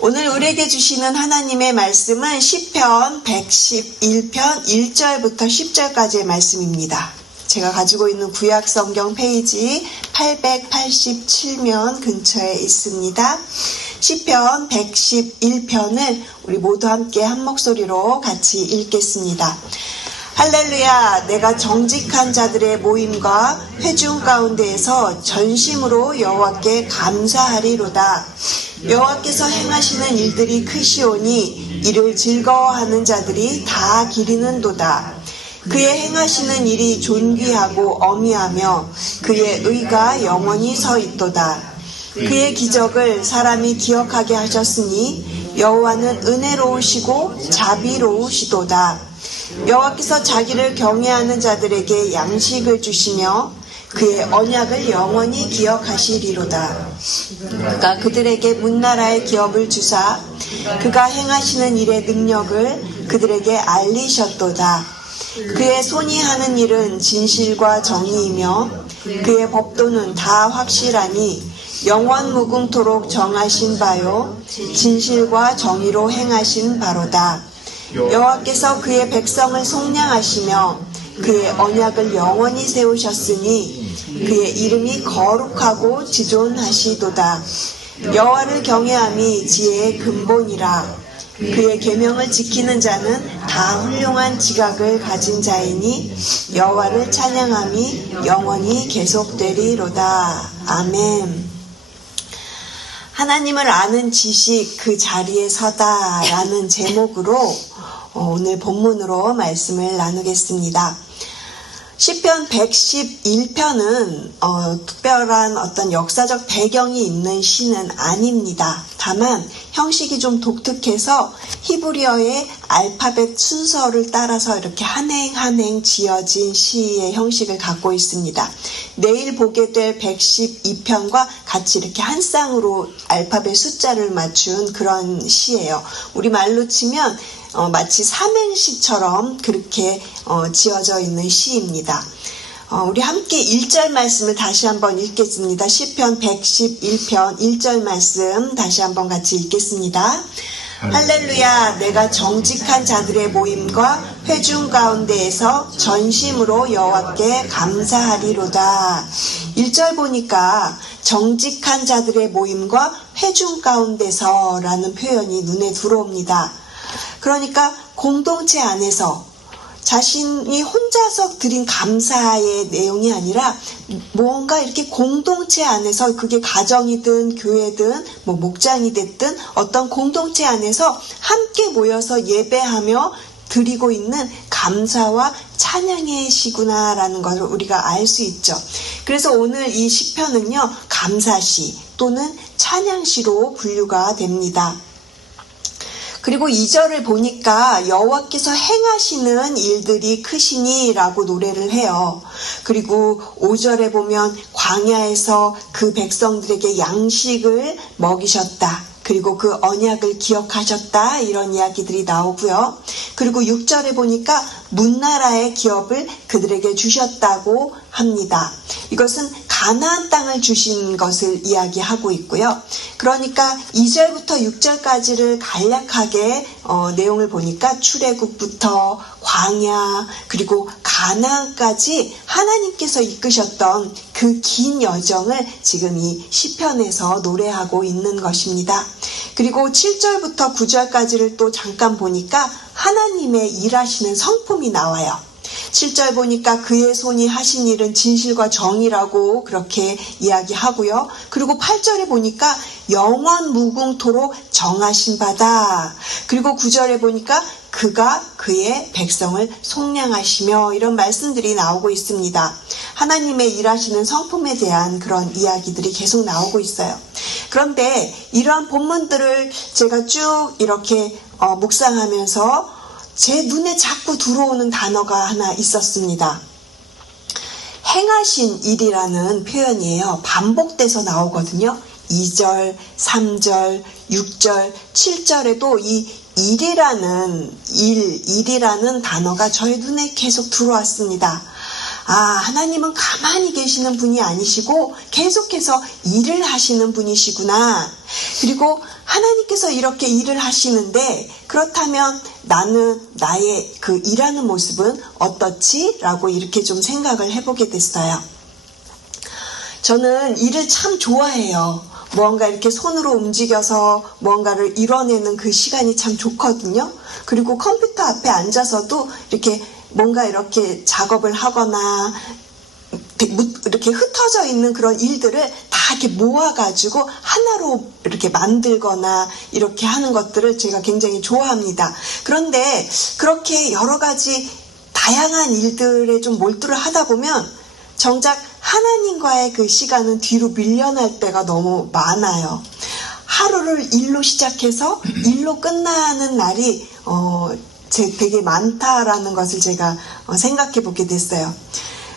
오늘 우리에게 주시는 하나님의 말씀은 시편 111편 1절부터 10절까지의 말씀입니다. 제가 가지고 있는 구약 성경 페이지 887면 근처에 있습니다. 시편 111편을 우리 모두 함께 한 목소리로 같이 읽겠습니다. 할렐루야, 내가 정직한 자들의 모임과 회중 가운데에서 전심으로 여호와께 감사하리로다. 여호와께서 행하시는 일들이 크시오니 이를 즐거워하는 자들이 다 기리는도다. 그의 행하시는 일이 존귀하고 어미하며 그의 의가 영원히 서 있도다. 그의 기적을 사람이 기억하게 하셨으니 여호와는 은혜로우시고 자비로우시도다. 여호와께서 자기를 경외하는 자들에게 양식을 주시며 그의 언약을 영원히 기억하시리로다. 그가 그들에게 문나라의 기업을 주사 그가 행하시는 일의 능력을 그들에게 알리셨도다. 그의 손이 하는 일은 진실과 정의이며 그의 법도는 다 확실하니 영원 무궁토록 정하신 바요 진실과 정의로 행하신 바로다. 여호와께서 그의 백성을 속량하시며 그의 언약을 영원히 세우셨으니 그의 이름이 거룩하고 지존하시도다. 여호와를 경외함이 지혜의 근본이라. 그의 계명을 지키는 자는 다 훌륭한 지각을 가진 자이니 여호와를 찬양함이 영원히 계속되리로다. 아멘. 하나님을 아는 지식 그 자리에 서다라는 제목으로 오늘 본문으로 말씀을 나누겠습니다. 시편 111편은 특별한 어떤 역사적 배경이 있는 시는 아닙니다. 다만 형식이 좀 독특해서 히브리어의 알파벳 순서를 따라서 이렇게 한 행 한 행 지어진 시의 형식을 갖고 있습니다. 내일 보게 될 112편과 같이 이렇게 한 쌍으로 알파벳 숫자를 맞춘 그런 시예요. 우리말로 치면 마치 삼행시처럼 그렇게 지어져 있는 시입니다. 우리 함께 1절 말씀을 다시 한번 읽겠습니다. 시편 111편 1절 말씀 다시 한번 같이 읽겠습니다. 할렐루야, 내가 정직한 자들의 모임과 회중 가운데에서 전심으로 여호와께 감사하리로다. 1절 보니까 정직한 자들의 모임과 회중 가운데서라는 표현이 눈에 들어옵니다. 그러니까 공동체 안에서 자신이 혼자서 드린 감사의 내용이 아니라 뭔가 이렇게 공동체 안에서 그게 가정이든 교회든 목장이 됐든 어떤 공동체 안에서 함께 모여서 예배하며 드리고 있는 감사와 찬양의 시구나라는 것을 우리가 알 수 있죠. 그래서 오늘 이 시편은요, 감사시 또는 찬양시로 분류가 됩니다. 그리고 2절을 보니까 여호와께서 행하시는 일들이 크시니 라고 노래를 해요. 그리고 5절에 보면 광야에서 그 백성들에게 양식을 먹이셨다. 그리고 그 언약을 기억하셨다. 이런 이야기들이 나오고요. 그리고 6절에 보니까 문나라의 기업을 그들에게 주셨다고 합니다. 이것은 가나안 땅을 주신 것을 이야기하고 있고요. 그러니까 2절부터 6절까지를 간략하게 내용을 보니까 출애굽부터 광야 그리고 가나안까지 하나님께서 이끄셨던 그 긴 여정을 지금 이 시편에서 노래하고 있는 것입니다. 그리고 7절부터 9절까지를 또 잠깐 보니까 하나님의 일하시는 성품이 나와요. 7절 보니까 그의 손이 하신 일은 진실과 정의라고 그렇게 이야기하고요. 그리고 8절에 보니까 영원 무궁토록 정하신 바다. 그리고 9절에 보니까 그가 그의 백성을 속량하시며 이런 말씀들이 나오고 있습니다. 하나님의 일하시는 성품에 대한 그런 이야기들이 계속 나오고 있어요. 그런데 이러한 본문들을 제가 쭉 이렇게 묵상하면서 제 눈에 자꾸 들어오는 단어가 하나 있었습니다. 행하신 일이라는 표현이에요. 반복돼서 나오거든요. 2절, 3절, 6절, 7절에도 이 일이라는 단어가 저의 눈에 계속 들어왔습니다. 하나님은 가만히 계시는 분이 아니시고 계속해서 일을 하시는 분이시구나. 그리고 하나님께서 이렇게 일을 하시는데 그렇다면 나는 나의 그 일하는 모습은 어떻지? 라고 이렇게 좀 생각을 해보게 됐어요. 저는 일을 참 좋아해요. 무언가 이렇게 손으로 움직여서 무언가를 이뤄내는 그 시간이 참 좋거든요. 그리고 컴퓨터 앞에 앉아서도 이렇게 뭔가 이렇게 작업을 하거나 이렇게 흩어져 있는 그런 일들을 다 이렇게 모아가지고 하나로 이렇게 만들거나 이렇게 하는 것들을 제가 굉장히 좋아합니다. 그런데 그렇게 여러 가지 다양한 일들에 좀 몰두를 하다 보면 정작 하나님과의 그 시간은 뒤로 밀려날 때가 너무 많아요. 하루를 일로 시작해서 일로 끝나는 날이 되게 많다라는 것을 제가 생각해 보게 됐어요.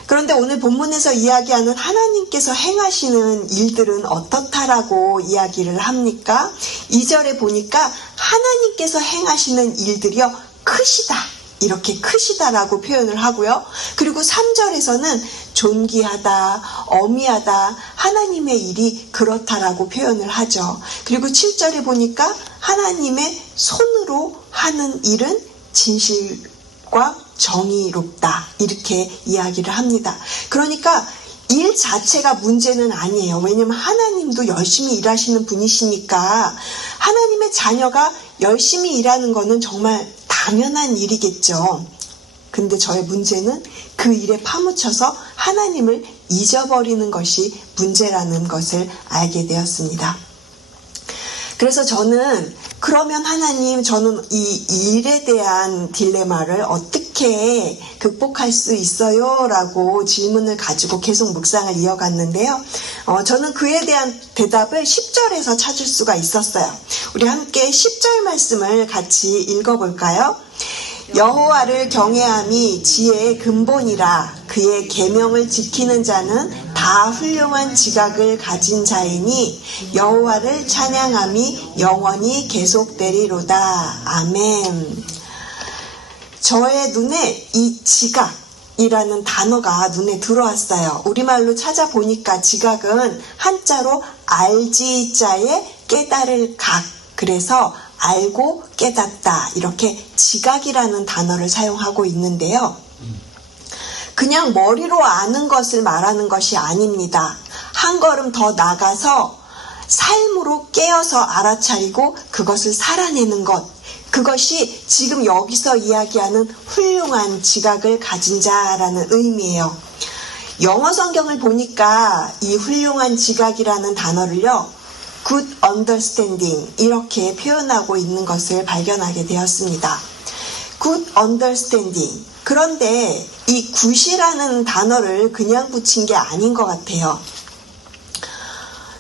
그런데 오늘 본문에서 이야기하는 하나님께서 행하시는 일들은 어떻다라고 이야기를 합니까? 2절에 보니까 하나님께서 행하시는 일들이요 크시다. 이렇게 크시다라고 표현을 하고요. 그리고 3절에서는 존귀하다, 어미하다, 하나님의 일이 그렇다라고 표현을 하죠. 그리고 7절에 보니까 하나님의 손으로 하는 일은 진실과 정의롭다. 이렇게 이야기를 합니다. 그러니까 일 자체가 문제는 아니에요. 왜냐하면 하나님도 열심히 일하시는 분이시니까 하나님의 자녀가 열심히 일하는 거는 정말 당연한 일이겠죠. 근데 저의 문제는 그 일에 파묻혀서 하나님을 잊어버리는 것이 문제라는 것을 알게 되었습니다. 그래서 저는 그러면 하나님, 저는 이 일에 대한 딜레마를 어떻게 극복할 수 있어요? 라고 질문을 가지고 계속 묵상을 이어갔는데요. 저는 그에 대한 대답을 10절에서 찾을 수가 있었어요. 우리 함께 10절 말씀을 같이 읽어볼까요? 여호와를 경외함이 지혜의 근본이라. 그의 계명을 지키는 자는 다 훌륭한 지각을 가진 자이니 여호와를 찬양함이 영원히 계속되리로다. 아멘. 저의 눈에 이 지각이라는 단어가 눈에 들어왔어요. 우리말로 찾아보니까 지각은 한자로 알지자에 깨달을 각, 그래서 알고 깨닫다, 이렇게 지각이라는 단어를 사용하고 있는데요. 그냥 머리로 아는 것을 말하는 것이 아닙니다. 한 걸음 더 나가서 삶으로 깨어서 알아차리고 그것을 살아내는 것, 그것이 지금 여기서 이야기하는 훌륭한 지각을 가진 자라는 의미예요. 영어 성경을 보니까 이 훌륭한 지각이라는 단어를요, good understanding 이렇게 표현하고 있는 것을 발견하게 되었습니다. good understanding. 그런데 이 good이라는 단어를 그냥 붙인 게 아닌 것 같아요.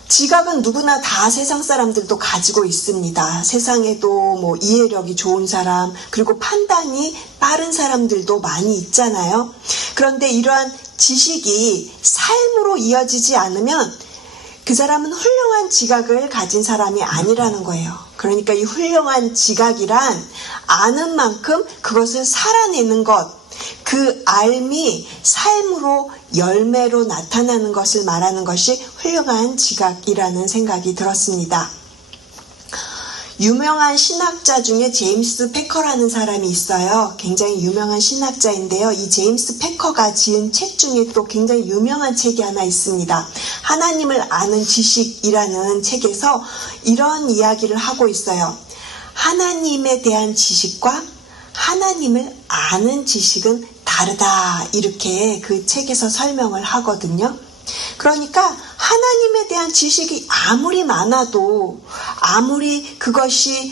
지각은 누구나 다 세상 사람들도 가지고 있습니다. 세상에도 뭐 이해력이 좋은 사람, 그리고 판단이 빠른 사람들도 많이 있잖아요. 그런데 이러한 지식이 삶으로 이어지지 않으면 그 사람은 훌륭한 지각을 가진 사람이 아니라는 거예요. 그러니까 이 훌륭한 지각이란 아는 만큼 그것을 살아내는 것, 그 알미 삶으로 열매로 나타나는 것을 말하는 것이 훌륭한 지각이라는 생각이 들었습니다. 유명한 신학자 중에 제임스 패커라는 사람이 있어요. 굉장히 유명한 신학자인데요. 이 제임스 패커가 지은 책 중에 또 굉장히 유명한 책이 하나 있습니다. 하나님을 아는 지식이라는 책에서 이런 이야기를 하고 있어요. 하나님에 대한 지식과 하나님을 아는 지식은 다르다. 이렇게 그 책에서 설명을 하거든요. 그러니까 하나님에 대한 지식이 아무리 많아도, 아무리 그것이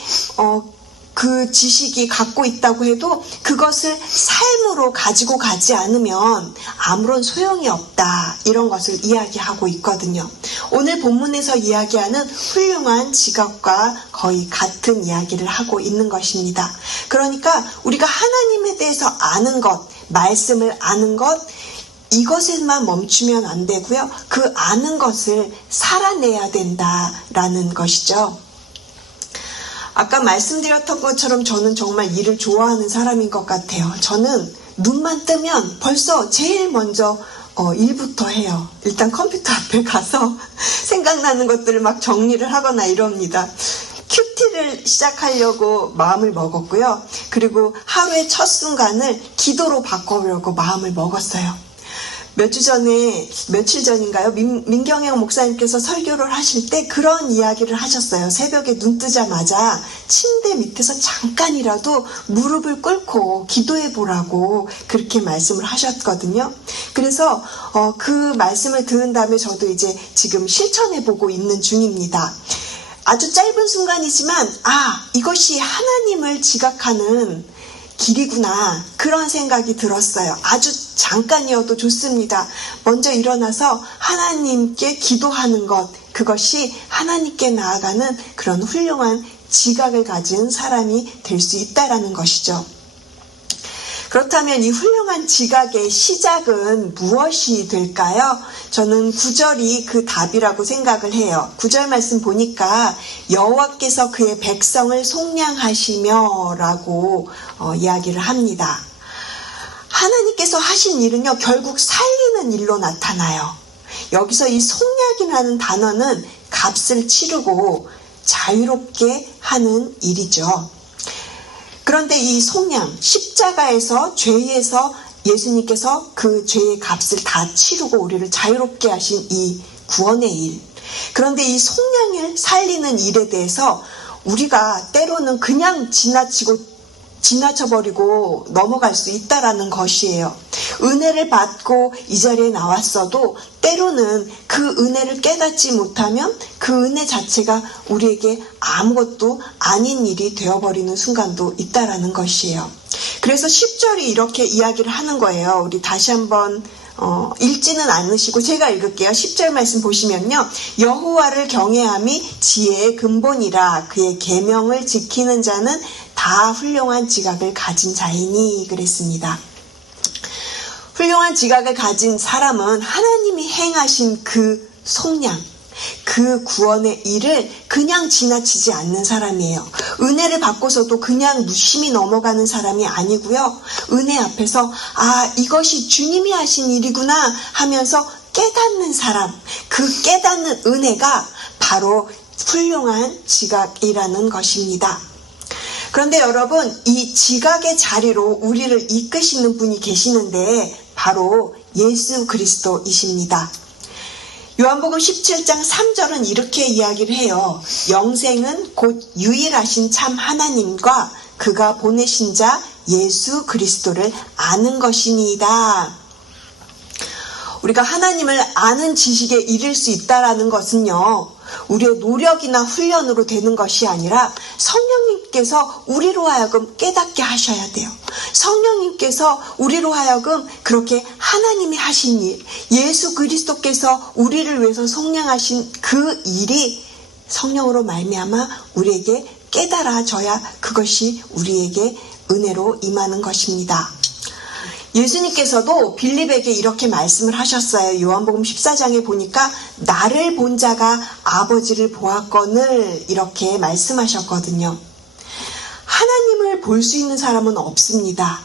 그 지식이 갖고 있다고 해도 그것을 삶으로 가지고 가지 않으면 아무런 소용이 없다, 이런 것을 이야기하고 있거든요. 오늘 본문에서 이야기하는 훌륭한 지각과 거의 같은 이야기를 하고 있는 것입니다. 그러니까 우리가 하나님에 대해서 아는 것, 말씀을 아는 것, 이것에만 멈추면 안 되고요. 그 아는 것을 살아내야 된다라는 것이죠. 아까 말씀드렸던 것처럼 저는 정말 일을 좋아하는 사람인 것 같아요. 저는 눈만 뜨면 벌써 제일 먼저 일부터 해요. 일단 컴퓨터 앞에 가서 생각나는 것들을 막 정리를 하거나 이럽니다. 큐티를 시작하려고 마음을 먹었고요. 그리고 하루의 첫 순간을 기도로 바꿔보려고 마음을 먹었어요. 며칠 전인가요? 민경영 목사님께서 설교를 하실 때 그런 이야기를 하셨어요. 새벽에 눈 뜨자마자 침대 밑에서 잠깐이라도 무릎을 꿇고 기도해 보라고 그렇게 말씀을 하셨거든요. 그래서 그 말씀을 들은 다음에 저도 이제 지금 실천해 보고 있는 중입니다. 아주 짧은 순간이지만 이것이 하나님을 지각하는 길이구나, 그런 생각이 들었어요. 아주 잠깐이어도 좋습니다. 먼저 일어나서 하나님께 기도하는 것, 그것이 하나님께 나아가는 그런 훌륭한 지각을 가진 사람이 될 수 있다라는 것이죠. 그렇다면 이 훌륭한 지각의 시작은 무엇이 될까요? 저는 9절이 그 답이라고 생각을 해요. 9절 말씀 보니까 여호와께서 그의 백성을 속량하시며 라고 이야기를 합니다. 하나님께서 하신 일은요, 결국 살리는 일로 나타나요. 여기서 이 속량이라는 단어는 값을 치르고 자유롭게 하는 일이죠. 그런데 이 속량, 십자가에서 죄에서 예수님께서 그 죄의 값을 다 치르고 우리를 자유롭게 하신 이 구원의 일. 그런데 이 속량을 살리는 일에 대해서 우리가 때로는 그냥 지나쳐버리고 넘어갈 수 있다라는 것이에요. 은혜를 받고 이 자리에 나왔어도 때로는 그 은혜를 깨닫지 못하면 그 은혜 자체가 우리에게 아무것도 아닌 일이 되어버리는 순간도 있다라는 것이에요. 그래서 10절이 이렇게 이야기를 하는 거예요. 우리 다시 한번 읽지는 않으시고 제가 읽을게요. 10절 말씀 보시면요. 여호와를 경외함이 지혜의 근본이라 그의 계명을 지키는 자는 다 훌륭한 지각을 가진 자이니 그랬습니다. 훌륭한 지각을 가진 사람은 하나님이 행하신 그 속량, 그 구원의 일을 그냥 지나치지 않는 사람이에요. 은혜를 받고서도 그냥 무심히 넘어가는 사람이 아니고요. 은혜 앞에서 이것이 주님이 하신 일이구나 하면서 깨닫는 사람, 그 깨닫는 은혜가 바로 훌륭한 지각이라는 것입니다. 그런데 여러분, 이 지각의 자리로 우리를 이끄시는 분이 계시는데 바로 예수 그리스도이십니다. 요한복음 17장 3절은 이렇게 이야기를 해요. 영생은 곧 유일하신 참 하나님과 그가 보내신 자 예수 그리스도를 아는 것이니이다. 우리가 하나님을 아는 지식에 이를 수 있다라는 것은요, 우리의 노력이나 훈련으로 되는 것이 아니라 성령님께서 우리로 하여금 깨닫게 하셔야 돼요. 성령님께서 우리로 하여금 그렇게 하나님이 하신 일, 예수 그리스도께서 우리를 위해서 속량하신 그 일이 성령으로 말미암아 우리에게 깨달아져야 그것이 우리에게 은혜로 임하는 것입니다. 예수님께서도 빌립에게 이렇게 말씀을 하셨어요. 요한복음 14장에 보니까 나를 본 자가 아버지를 보았거늘 이렇게 말씀하셨거든요. 하나님을 볼 수 있는 사람은 없습니다.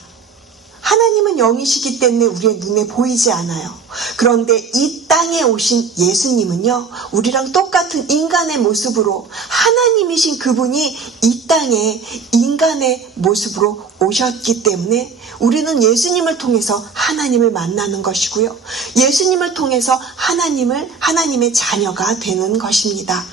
하나님은 영이시기 때문에 우리의 눈에 보이지 않아요. 그런데 이 땅에 오신 예수님은요, 우리랑 똑같은 인간의 모습으로 하나님이신 그분이 이 땅에 인간의 모습으로 오셨기 때문에 우리는 예수님을 통해서 하나님을 만나는 것이고요. 예수님을 통해서 하나님의 자녀가 되는 것입니다.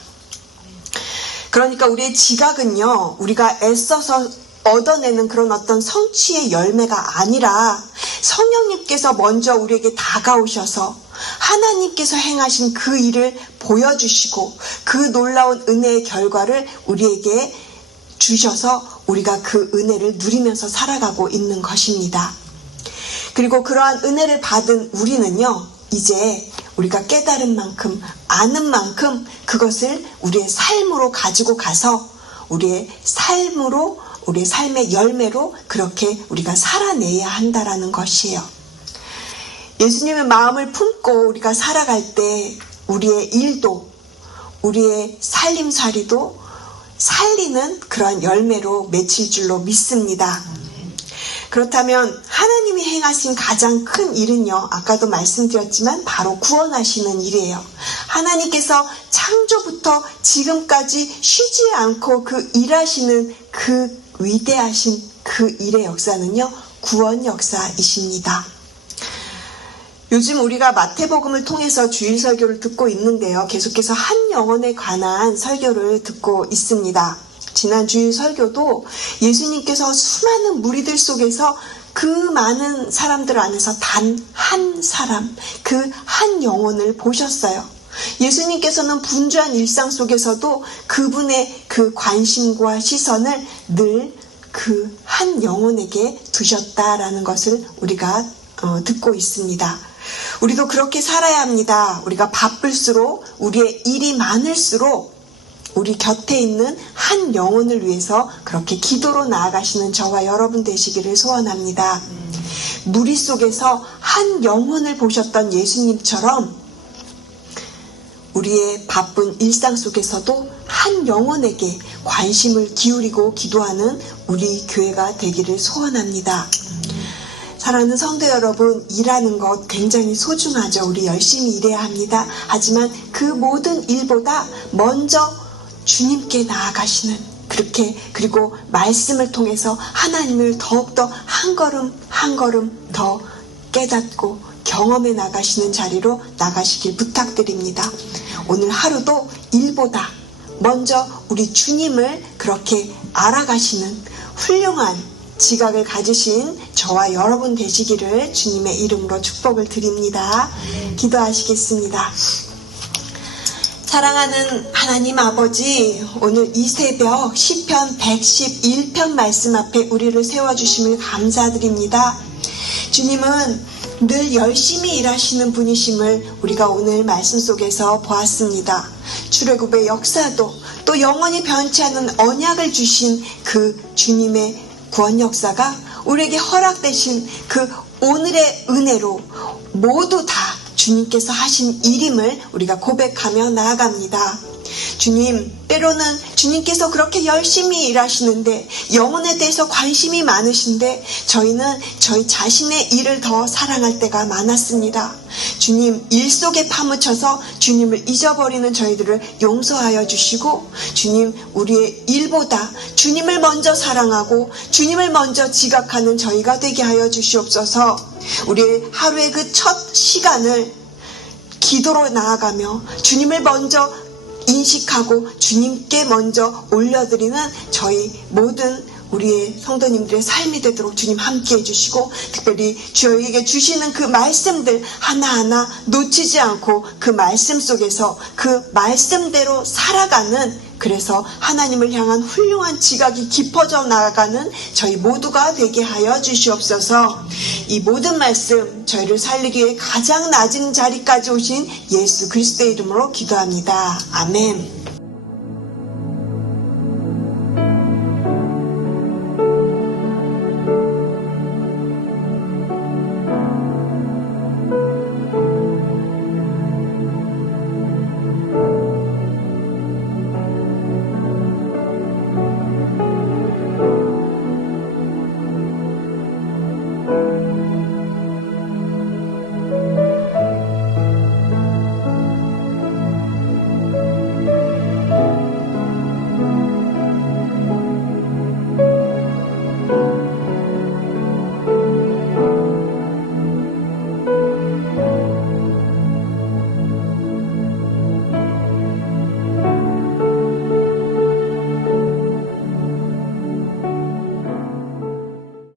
그러니까 우리의 지각은요, 우리가 애써서 얻어내는 그런 어떤 성취의 열매가 아니라 성령님께서 먼저 우리에게 다가오셔서 하나님께서 행하신 그 일을 보여주시고 그 놀라운 은혜의 결과를 우리에게 주셔서 우리가 그 은혜를 누리면서 살아가고 있는 것입니다. 그리고 그러한 은혜를 받은 우리는요, 이제 우리가 깨달은 만큼, 아는 만큼 그것을 우리의 삶으로 가지고 가서 우리의 삶의 열매로 그렇게 우리가 살아내야 한다라는 것이에요. 예수님의 마음을 품고 우리가 살아갈 때 우리의 일도, 우리의 살림살이도 살리는 그런 열매로 맺힐 줄로 믿습니다. 그렇다면 하나님이 행하신 가장 큰 일은요, 아까도 말씀드렸지만 바로 구원하시는 일이에요. 하나님께서 창조부터 지금까지 쉬지 않고 그 일하시는 그 위대하신 그 일의 역사는요, 구원 역사이십니다. 요즘 우리가 마태복음을 통해서 주일 설교를 듣고 있는데요, 계속해서 한 영혼에 관한 설교를 듣고 있습니다. 지난 주일 설교도 예수님께서 수많은 무리들 속에서 그 많은 사람들 안에서 단 한 사람, 그 한 영혼을 보셨어요. 예수님께서는 분주한 일상 속에서도 그분의 그 관심과 시선을 늘 그 한 영혼에게 두셨다라는 것을 우리가 듣고 있습니다. 우리도 그렇게 살아야 합니다. 우리가 바쁠수록, 우리의 일이 많을수록 우리 곁에 있는 한 영혼을 위해서 그렇게 기도로 나아가시는 저와 여러분 되시기를 소원합니다. 무리 속에서 한 영혼을 보셨던 예수님처럼 우리의 바쁜 일상 속에서도 한 영혼에게 관심을 기울이고 기도하는 우리 교회가 되기를 소원합니다. 사랑하는 성도 여러분, 일하는 것 굉장히 소중하죠. 우리 열심히 일해야 합니다. 하지만 그 모든 일보다 먼저 주님께 나아가시는, 그렇게, 그리고 말씀을 통해서 하나님을 더욱더 한 걸음 한 걸음 더 깨닫고 경험해 나가시는 자리로 나가시길 부탁드립니다. 오늘 하루도 일보다 먼저 우리 주님을 그렇게 알아가시는 훌륭한 지각을 가지신 저와 여러분 되시기를 주님의 이름으로 축복을 드립니다. 기도하시겠습니다. 사랑하는 하나님 아버지, 오늘 이 새벽 시편 111편 말씀 앞에 우리를 세워주심을 감사드립니다. 주님은 늘 열심히 일하시는 분이심을 우리가 오늘 말씀 속에서 보았습니다. 출애굽의 역사도 또 영원히 변치 않는 언약을 주신 그 주님의 구원 역사가 우리에게 허락되신 그 오늘의 은혜로 모두 다 주님께서 하신 일임을 우리가 고백하며 나아갑니다. 주님, 때로는 주님께서 그렇게 열심히 일하시는데 영혼에 대해서 관심이 많으신데 저희는 저희 자신의 일을 더 사랑할 때가 많았습니다. 주님, 일 속에 파묻혀서 주님을 잊어버리는 저희들을 용서하여 주시고, 주님, 우리의 일보다 주님을 먼저 사랑하고 주님을 먼저 지각하는 저희가 되게 하여 주시옵소서. 우리의 하루의 그 첫 시간을 기도로 나아가며 주님을 먼저 인식하고 주님께 먼저 올려드리는 저희 모든 우리의 성도님들의 삶이 되도록 주님 함께 해주시고, 특별히 저희에게 주시는 그 말씀들 하나하나 놓치지 않고 그 말씀 속에서 그 말씀대로 살아가는, 그래서 하나님을 향한 훌륭한 지각이 깊어져 나아가는 저희 모두가 되게 하여 주시옵소서. 이 모든 말씀 저희를 살리기 위해 가장 낮은 자리까지 오신 예수 그리스도의 이름으로 기도합니다. 아멘.